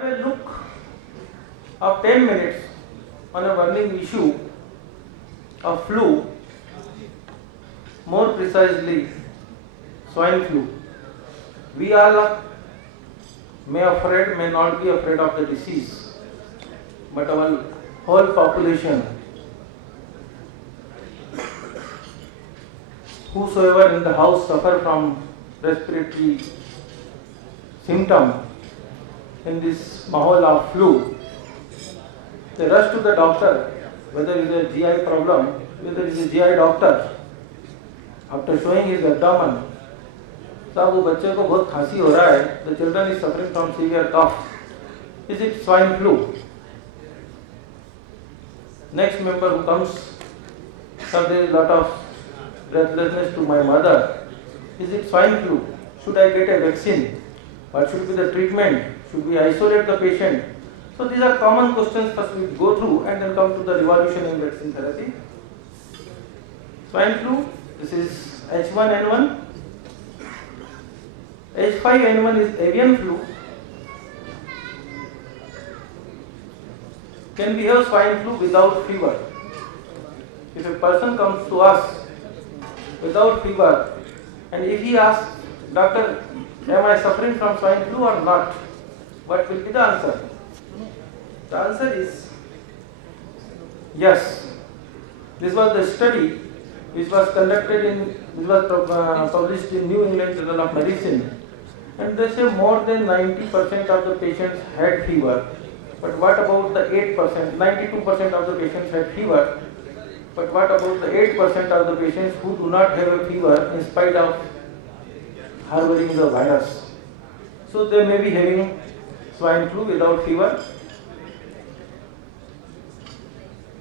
Have a look of 10 minutes on a burning issue of flu, more precisely swine flu. We all may not be afraid of the disease, but our whole population, whosoever in the house suffer from respiratory symptom in this mahal of flu, they rush to the doctor, whether it is a GI problem, whether it is a GI doctor. After showing his abdomen, साहब वो बच्चे को बहुत खांसी हो रहा है, the children is suffering from severe cough. Is it swine flu? Next member who comes, sir, there is a lot of breathlessness to my mother. Is it swine flu? Should I get a vaccine? What should be the treatment? Should we isolate the patient? So these are common questions first we go through and then come to the revolution in vaccine therapy. Swine flu, this is H1N1. H5N1 is avian flu. Can we have swine flu without fever? If a person comes to us without fever and if he asks, doctor, am I suffering from swine flu or not? What will be the answer? The answer is yes. This was the study which was published in New England Journal of Medicine, and they say more than 90% of the patients had fever. But what about the 8%? 92% of the patients had fever. But what about the 8% of the patients who do not have a fever in spite of harboring the virus? So they may be having swine flu without fever.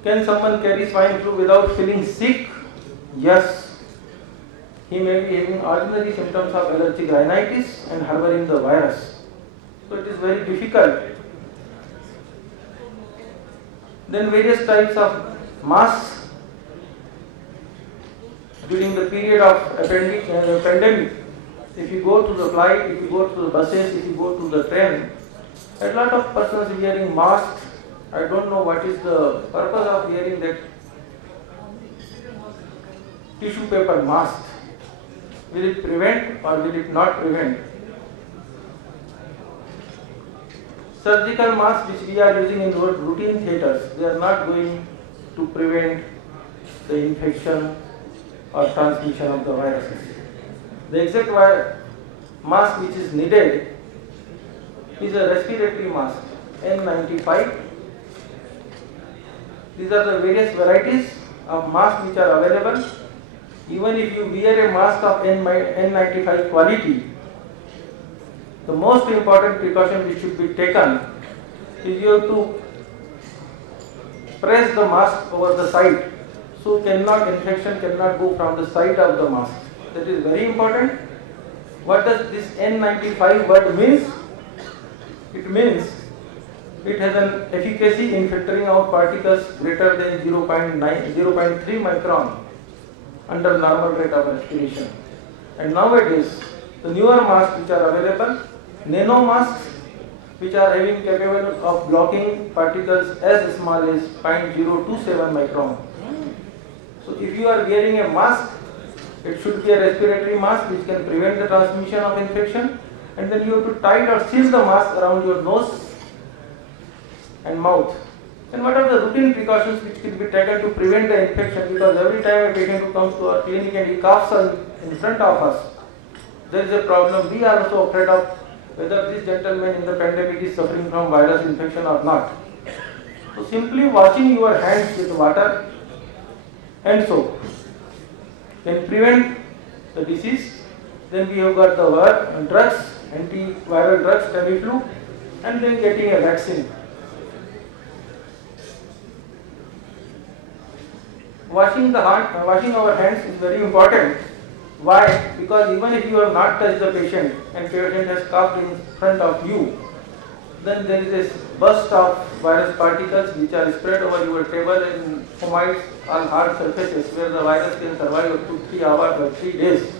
Can someone carry swine flu without feeling sick? Yes. He may be having ordinary symptoms of allergic rhinitis and harboring the virus. So it is very difficult. Then various types of masks during the period of pandemic. If you go to the flight, if you go to the buses, if you go to the train, a lot of persons wearing masks. I don't know what is the purpose of wearing that tissue paper mask. Will it prevent or will it not prevent? Surgical masks which we are using in routine theatres, they are not going to prevent the infection or transmission of the viruses. The exact mask which is needed is a respiratory mask, N95. These are the various varieties of masks which are available. Even if you wear a mask of N95 quality, the most important precaution which should be taken is you have to press the mask over the side, so infection cannot go from the side of the mask. That is very important. What does this N95 word means? It means it has an efficacy in filtering out particles greater than 0.3 micron under normal rate of respiration. And nowadays, the newer masks which are available, nano masks, which are having capable of blocking particles as small as 0.027 micron. So if you are wearing a mask, it should be a respiratory mask which can prevent the transmission of infection, and then you have to tie or seal the mask around your nose and mouth. And what are the routine precautions which can be taken to prevent the infection? Because every time a patient who comes to our clinic and he coughs in front of us, there is a problem. We are also afraid of whether this gentleman in the pandemic is suffering from virus infection or not. So simply washing your hands with water and soap can prevent the disease. Then we have got the drugs, antiviral drugs, Tamiflu, and then getting a vaccine. Washing our hands is very important. Why? Because even if you have not touched the patient and patient has coughed in front of you, then there is a burst of virus particles which are spread over your table and fomites on hard surfaces where the virus can survive up to 3 hours or 3 days.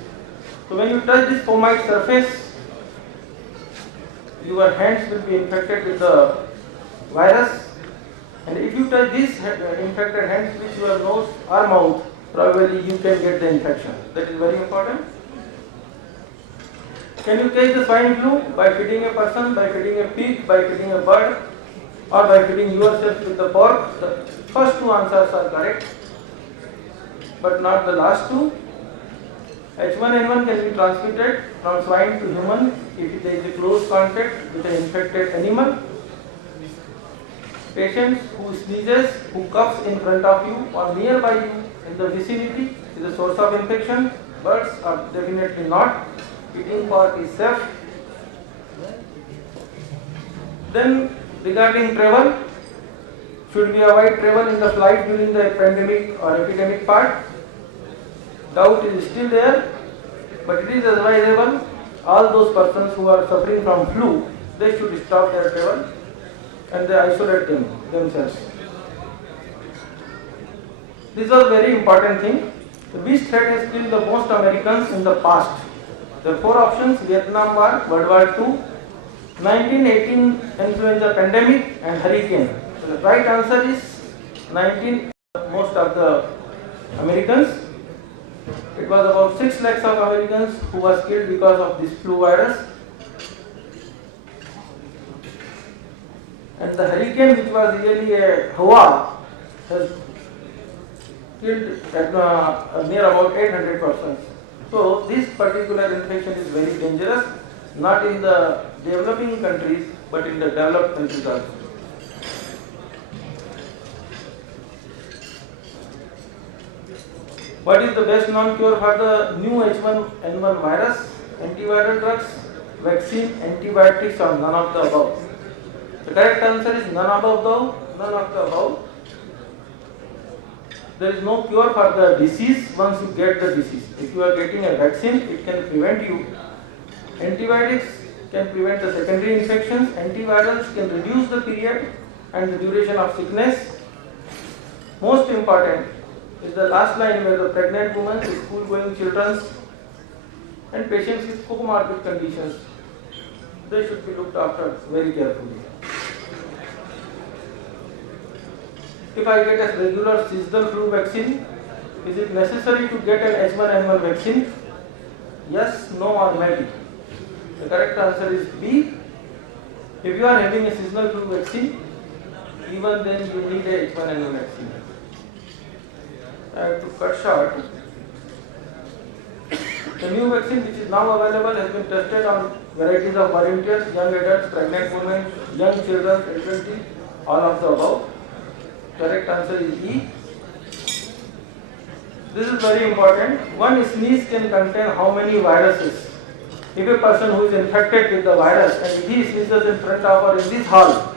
So when you touch this fomite surface, your hands will be infected with the virus, and if you touch these infected hands with your nose or mouth, probably you can get the infection. That is very important. Can you catch the swine flu by feeding a person, by feeding a pig, by feeding a bird, or by feeding yourself with the pork? The first two answers are correct, but not the last two. H1N1 can be transmitted from swine to human if there is a close contact with an infected animal. Patients who sneezes, who coughs in front of you or nearby you in the vicinity is a source of infection. Birds are definitely not. Eating pork is safe. Then regarding travel, should we avoid travel in the flight during the pandemic or epidemic part? Doubt is still there, but it is advisable. All those persons who are suffering from flu, they should stop their travel and they isolate themselves. This was very important thing. The beast threat has killed the most Americans in the past. There are four options: Vietnam War, World War II, 1918 influenza pandemic, and hurricane. So the right answer is 19. Most of the Americans. It was about 6 lakhs of Americans who was killed because of this flu virus. And the hurricane, which was really a Hawa, has killed at, near about 800 persons. So this particular infection is very dangerous, not in the developing countries, but in the developed countries also. What is the best known cure for the new H1N1 virus? Antiviral drugs, vaccine, antibiotics, or none of the above? The correct answer is none of the above. There is no cure for the disease once you get the disease. If you are getting a vaccine, it can prevent you. Antibiotics can prevent the secondary infections. Antivirals can reduce the period and the duration of sickness. Most important is the last line, where the pregnant women, the school-going children, and patients with comorbid conditions, they should be looked after very carefully. If I get a regular seasonal flu vaccine, is it necessary to get an H1N1 vaccine? Yes, no, or maybe. The correct answer is B. If you are having a seasonal flu vaccine, even then you need a H1N1 vaccine. I have to cut short. The new vaccine which is now available has been tested on varieties of volunteers, young adults, pregnant women, young children, elderly, all of the above. Correct answer is E. This is very important. One sneeze can contain how many viruses? If a person who is infected with the virus and he sneezes in front of or in this hall,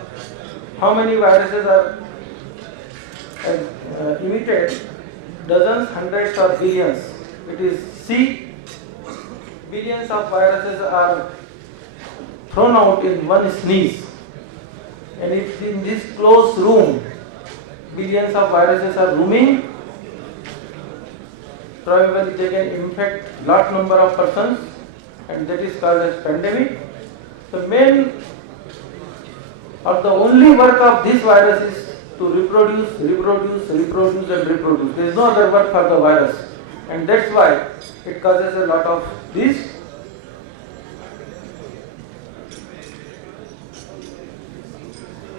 how many viruses are emitted? Dozens, hundreds, or billions? It is C. Billions of viruses are thrown out in one sneeze. And if in this closed room, billions of viruses are roaming, probably they can infect large number of persons, and that is called as pandemic. The main or the only work of this virus is to reproduce, and reproduce. There is no other work for the virus, and that's why it causes a lot of this.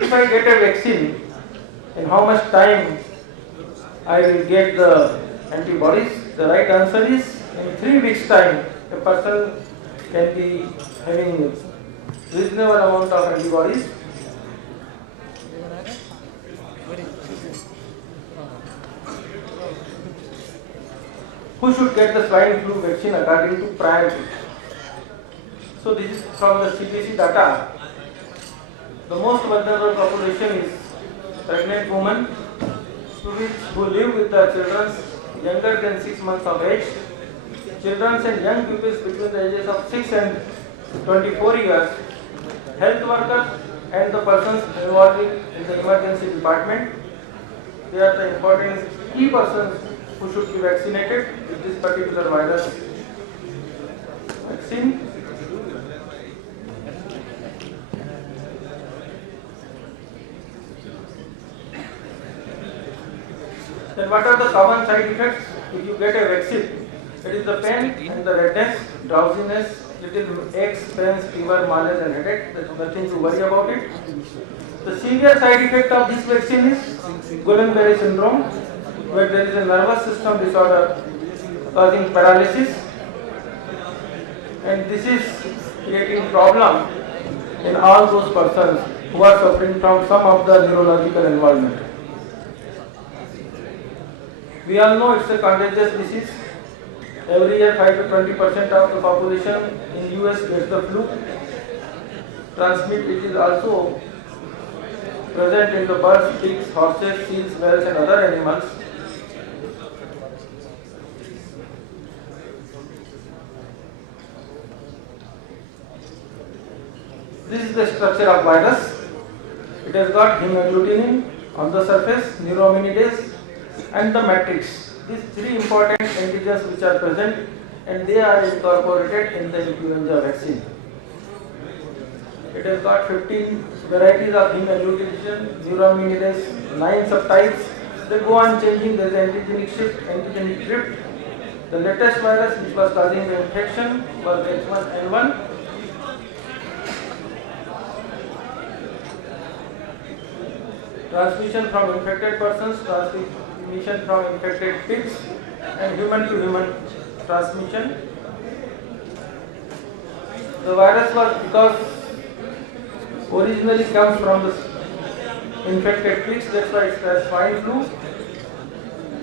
If I get a vaccine, in how much time I will get the antibodies? The right answer is in 3 weeks' time, a person can be having reasonable amount of antibodies. Who should get the swine flu vaccine according to priority? So this is from the CDC data. The most vulnerable population is pregnant women who live with their children younger than 6 months of age, children and young pupils between the ages of 6 and 24 years, health workers, and the persons involved in the emergency department. They are the important key persons who should be vaccinated with this particular virus vaccine. Then what are the common side effects if you get a vaccine? It is the pain and the redness, drowsiness, little aches, pains, fever, malaise and headache. There is nothing to worry about it. The severe side effect of this vaccine is Guillain-Barré syndrome, where there is a nervous system disorder causing paralysis, and this is creating problem in all those persons who are suffering from some of the neurological involvement. We all know it's a contagious disease. Every year 5 to 20% of the population in US gets the flu. It is also present in the birds, pigs, horses, seals, whales and other animals. This is the structure of virus. It has got hemagglutinin on the surface, neuraminidase and the matrix. These three important antigens which are present, and they are incorporated in the influenza vaccine. It has got 15 varieties of hemagglutinin, neuraminidase, 9 subtypes. They go on changing. There is antigenic shift, antigenic drift. The latest virus which was causing the infection was H1N1. Transmission from infected persons, transmission from infected pigs, and human to human transmission. The virus was because originally comes from the infected pigs, that's why it's as swine flu.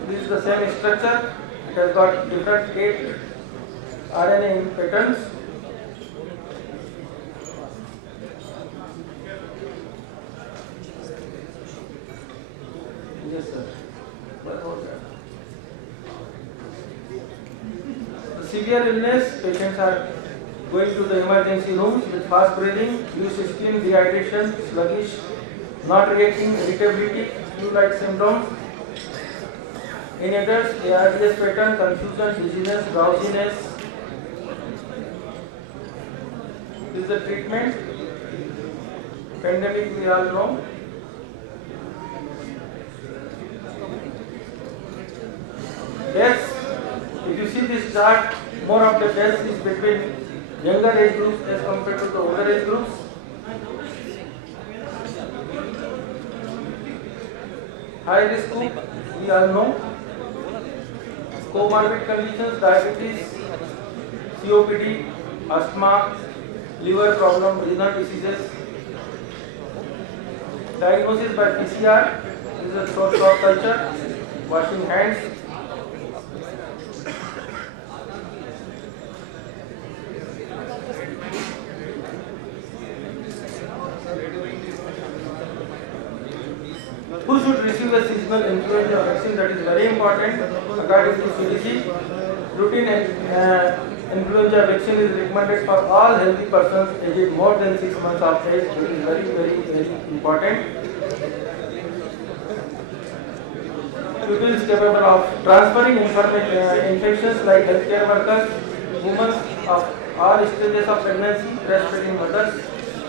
This is the same structure. It has got different 8 RNA patterns. Yes, sir. The severe illness, patients are going to the emergency rooms with fast breathing, loose skin, dehydration, sluggish, not reacting, irritability, flu-like syndrome. In adults, ARDS pattern, confusion, dizziness, drowsiness. This is the treatment. Pandemic, we all know. Deaths, if you see this chart, more of the deaths is between younger age groups as compared to the older age groups. High risk group, we all know. Comorbid conditions, diabetes, COPD, asthma, liver problem, renal diseases. Diagnosis by PCR, this is a throat swab culture, washing hands. Who should receive a seasonal influenza vaccine? That is very important. According to CDC, routine influenza vaccine is recommended for all healthy persons aged more than 6 months of age. It is very, very, very important. People is capable of transferring infections like healthcare workers, women of all stages of pregnancy, breastfeeding mothers.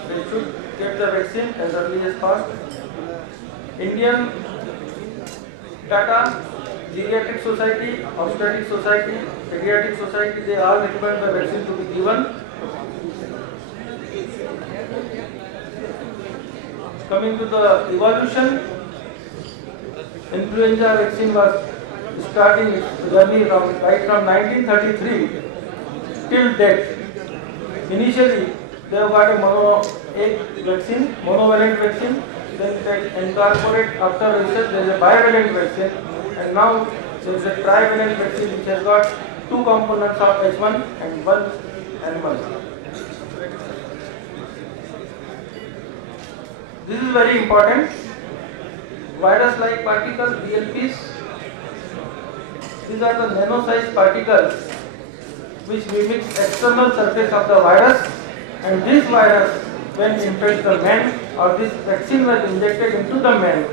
They should get the vaccine as early as possible. Indian Tata, Geriatric Society, Obstetric Society, Pediatric Society, they all recommend the vaccine to be given. Coming to the evolution, influenza vaccine was starting its journey right from 1933 till date. Initially, they have got a monovalent vaccine. Then they incorporate after research there is a bivalent vaccine, and now there is a trivalent vaccine which has got 2 components of H1 and 1 animal. This is very important. Virus-like particles, VLPs, these are the nano-sized particles which mimics external surface of the virus, and this virus, when infects the man or this vaccine was injected into the man,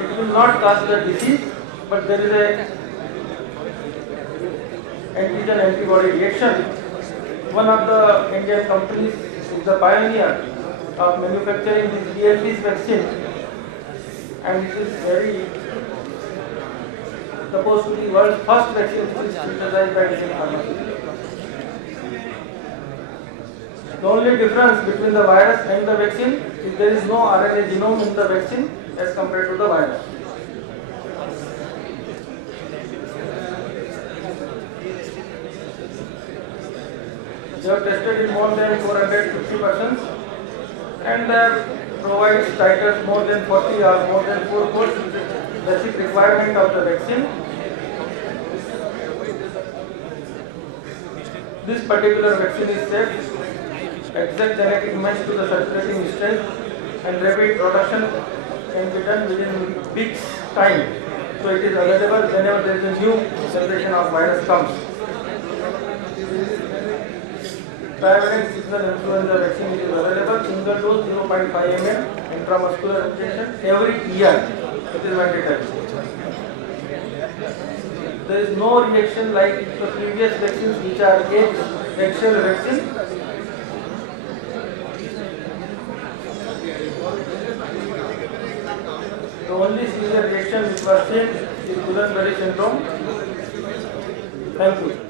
it will not cause the disease, but there is a antigen antibody reaction. One of the Indian companies is the pioneer of manufacturing this VLP's vaccine, and it is very supposed to be world's first vaccine which is synthesized by Indian pharmaceutical. The only difference between the virus and the vaccine is there is no RNA genome in the vaccine as compared to the virus. They have tested in more than 450 persons and they have provided titers more than 40 or more than 4 fold basic requirement of the vaccine. This particular vaccine is safe. Exact genetic match to the circulating strength and rapid production can be done within weeks time. So it is available whenever there is a new generation of virus comes. Bivalent seasonal influenza vaccine is available, single dose 0.5 ml intramuscular injection every year. It is mandatory. There is no reaction like the previous vaccines which are eggshell vaccine. The only severe reaction which was seen is Guillain-Barré syndrome. Thank you.